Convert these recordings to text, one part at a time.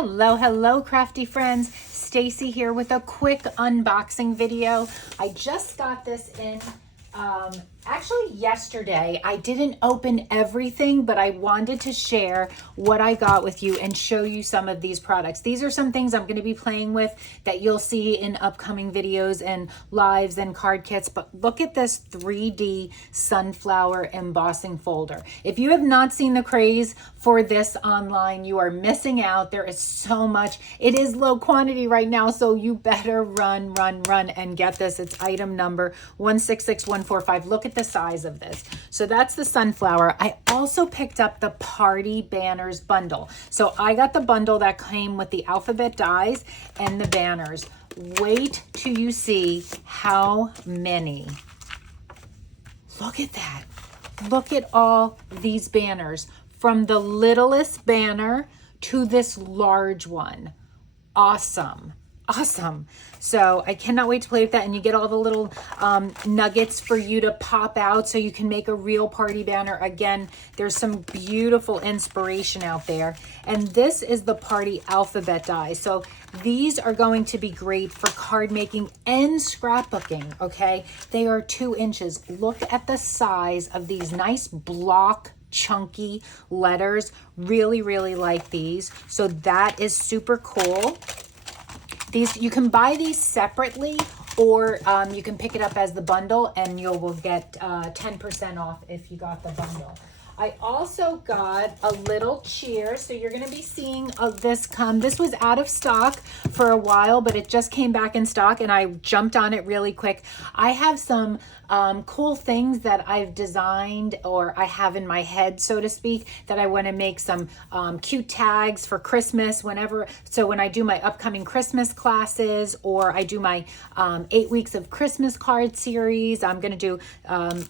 Hello, crafty friends. Stacy here with a quick unboxing video. I just got this in actually yesterday. I didn't open everything, but I wanted to share what I got with you and show you some of these products. These are some things I'm going to be playing with that you'll see in upcoming videos and lives and card kits. But look at this 3D sunflower embossing folder. If you have not seen the craze for this online, you are missing out. There is so much. It is low quantity right now, so you better run and get this. It's item number 166145. Look at the size of this. So that's the sunflower. I also picked up the party banners bundle. So I got the bundle that came with the alphabet dies and the banners. Wait till you see how many. Look at that. Look at all these banners, from the littlest banner to this large one. Awesome. So I cannot wait to play with that. And you get all the little nuggets for you to pop out so you can make a real party banner. Again, there's some beautiful inspiration out there. And this is the party alphabet die. So these are going to be great for card making and scrapbooking, okay? They are 2 inches. Look at the size of these nice block chunky letters. Really like these. So that is super cool. These, you can buy these separately, or you can pick it up as the bundle and you will get 10% off if you got the bundle. I also got a little cheer. So you're going to be seeing this come. This was out of stock for a while, but it just came back in stock and I jumped on it really quick. I have some cool things that I've designed, or I have in my head, so to speak, that I want to make some cute tags for Christmas whenever. So when I do my upcoming Christmas classes, or I do my 8 weeks of Christmas card series, I'm going to do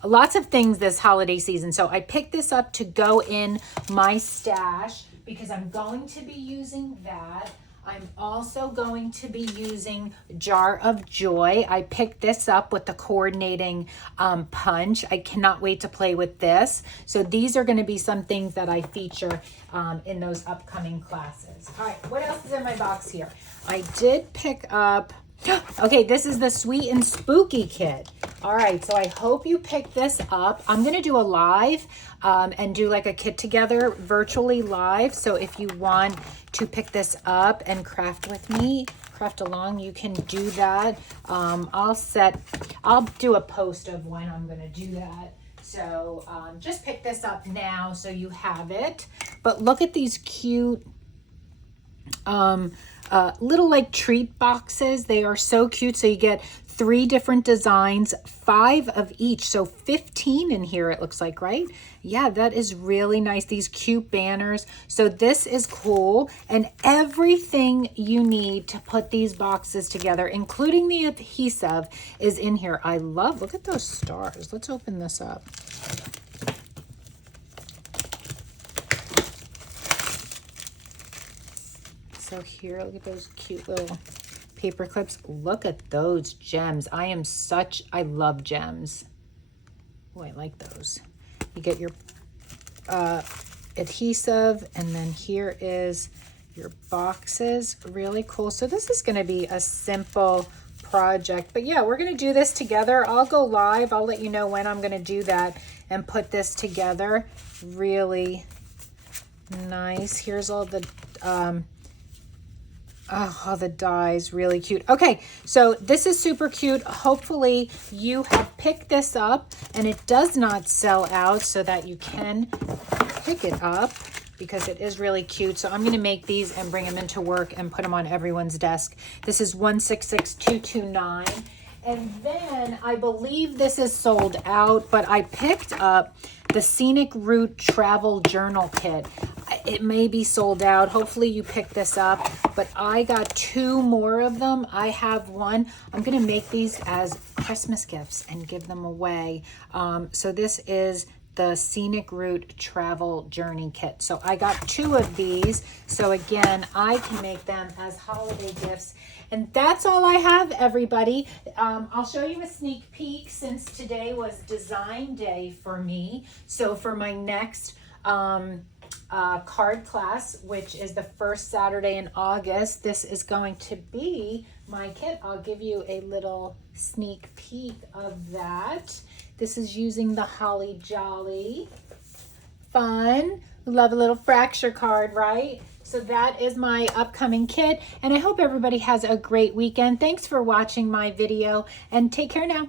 lots of things this holiday season. So I picked this up to go in my stash because I'm going to be using that. I'm also going to be using Jar of Joy. I picked this up with the coordinating punch. I cannot wait to play with this. So these are going to be some things that I feature in those upcoming classes. All right, what else is in my box here? I did pick up, okay, this is the Sweet and Spooky kit. All right, so I hope you pick this up. I'm going to do a live and do like a kit together virtually live. So if you want to pick this up and craft with me, craft along, you can do that. I'll do a post of when I'm going to do that. So just pick this up now so you have it. But look at these cute little like treat boxes. They are so cute. So you get 3 different designs, 5 of each. So 15 in here, it looks like, right? Yeah, that is really nice. These cute banners. So this is cool. And everything you need to put these boxes together, including the adhesive, is in here. I love, look at those stars. Let's open this up. So here, look at those cute little paper clips. Look at those gems. I love gems. Oh, I like those. You get your adhesive, and then here is your boxes. Really cool. So this is going to be a simple project, but yeah, we're going to do this together. I'll go live. I'll let you know when I'm going to do that and put this together. Really nice. Here's all the oh, the dies, really cute. Okay, so this is super cute. Hopefully you have picked this up and it does not sell out, so that you can pick it up because it is really cute. So I'm going to make these and bring them into work and put them on everyone's desk. This is 166229. And then I believe this is sold out, but I picked up the Scenic Route Travel Journal Kit. It may be sold out. Hopefully you pick this up, but I got 2 more of them. I have one. I'm going to make these as Christmas gifts and give them away. So this is the Scenic Route Travel Journey Kit. So I got 2 of these. So again, I can make them as holiday gifts. And that's all I have, everybody. I'll show you a sneak peek since today was design day for me. So for my next card class, which is the first Saturday in August. This is going to be my kit. I'll give you a little sneak peek of that. This is using the Holly Jolly. Fun. Love a little fracture card, right? So that is my upcoming kit, and I hope everybody has a great weekend. Thanks for watching my video, and take care now.